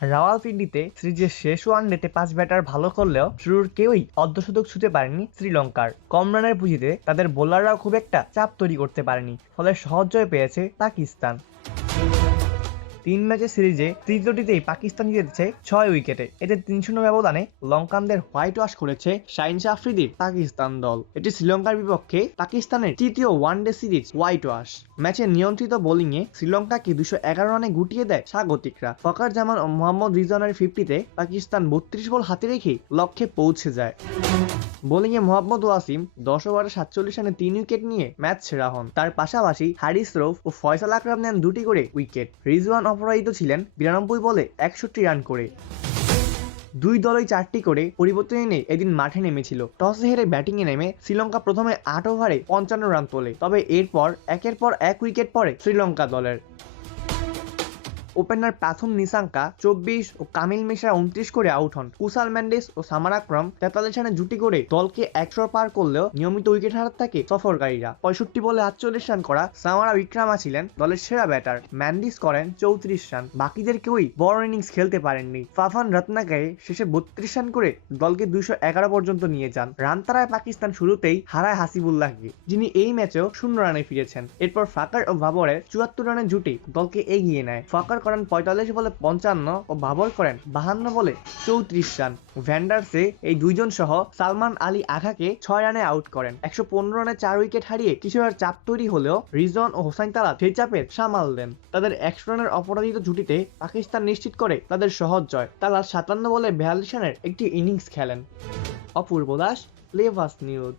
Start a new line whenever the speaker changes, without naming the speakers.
রাওয়ালপিন্ডিতে সিরিজের শেষ ওয়ানডেতে পাঁচ ব্যাটার ভালো করলেও শুরুর কেউই অর্ধশতক ছুতে পারেনি শ্রীলঙ্কার। কম রানের পুঁজিতে তাদের বোলাররাও খুব একটা চাপ তৈরি করতে পারেনি, ফলে সহজ জয় পেয়েছে পাকিস্তান। তিন ম্যাচের সিরিজে তৃতীয়টিতেই পাকিস্তান জিতেছে ছয় উইকেটে। এতে তিন শূন্য ব্যবধানে লঙ্কানদের হোয়াইট ওয়াশ করেছে শাইন আফ্রিদির পাকিস্তান দল। এটি শ্রীলঙ্কার বিপক্ষে পাকিস্তানের তৃতীয় ওয়ানডে সিরিজ হোয়াইট ওয়াশ। ম্যাচে নিয়ন্ত্রিত বোলিংয়ে শ্রীলঙ্কাকে দুশো এগারো রানে গুটিয়ে দেয় স্বাগতিকরা। ফকার জামান ও মোহাম্মদ রিজওয়ানের ফিফটিতে পাকিস্তান বত্রিশ বল হাতে রেখে লক্ষ্যে পৌঁছে যায়। বোলিংয়ে মোহাম্মদ ওয়াসিম দশ ওভারে সাতচল্লিশ রানে তিন উইকেট নিয়ে ম্যাচ সেরা হন। তার পাশাপাশি হারিস রৌফ ও ফয়সাল আকরাম নেন দুটি করে উইকেট। রিজওয়ান অপরাজিত ছিলেন বিরানব্বই বলে একষট্টি রান করে। দুই দলই চারটি করে পরিবর্তন এনে এদিন মাঠে নেমেছিল। টসে হেরে ব্যাটিংয়ে নেমে শ্রীলঙ্কা প্রথমে আট ওভারে পঞ্চান্ন রান তোলে। তবে এরপর একের পর এক উইকেট পড়ে শ্রীলঙ্কা দলের। ওপেনার প্রাথম নিশাঙ্কা চব্বিশ ও কামিল মিশ্রা উনত্রিশ করে আউট হন। কুসাল ম্যান্ডিস ও সামার সামারাক্রম তেতাল্লিশ রানে জুটি করে দলকে একশো পার করলেও নিয়মিত উইকেট হারাত থাকে সফরকারীরা। পঁয়ষট্টি বলে আটচল্লিশ রান করা সামারা বিক্রামা ছিলেন দলের সেরা ব্যাটার। ম্যান্ডিস করেন চৌত্রিশ রান। বাকিদের কেউই বড় ইনিংস খেলতে পারেননি। ফাফান রত্নাকায়ে শেষে বত্রিশ রান করে দলকে দুইশো এগারো পর্যন্ত নিয়ে যান। রান তারায় পাকিস্তান শুরুতেই হারায় হাসিবুল্লাহকে, যিনি এই ম্যাচেও শূন্য রানে ফিরেছেন। এরপর ফাকার ও বাবরের চুয়াত্তর রানের জুটি দলকে এগিয়ে নেয়। ফাকার করেন পঁয়তাল্লিশ বলে পঞ্চান্ন ও বাবর করেন বাহান্ন বলে চৌত্রিশ রান। ভ্যান্ডার্সে এই দুইজন সহ সালমান আলী আঘাকে ছয় রানে আউট করেন। একশো পনেরো রানে চার উইকেট হারিয়ে কিছুটা চাপ তৈরি হলেও রিজন ও হোসাইন তালা সেই চাপের সামাল দেন। তাদের একশো রানের অপরাজিত জুটিতে পাকিস্তান নিশ্চিত করে তাদের সহজ জয়। তালা সাতান্ন বলে বিয়াল্লিশ রানের একটি ইনিংস খেলেন। অপূর্ব দাস লেভাস নিউজ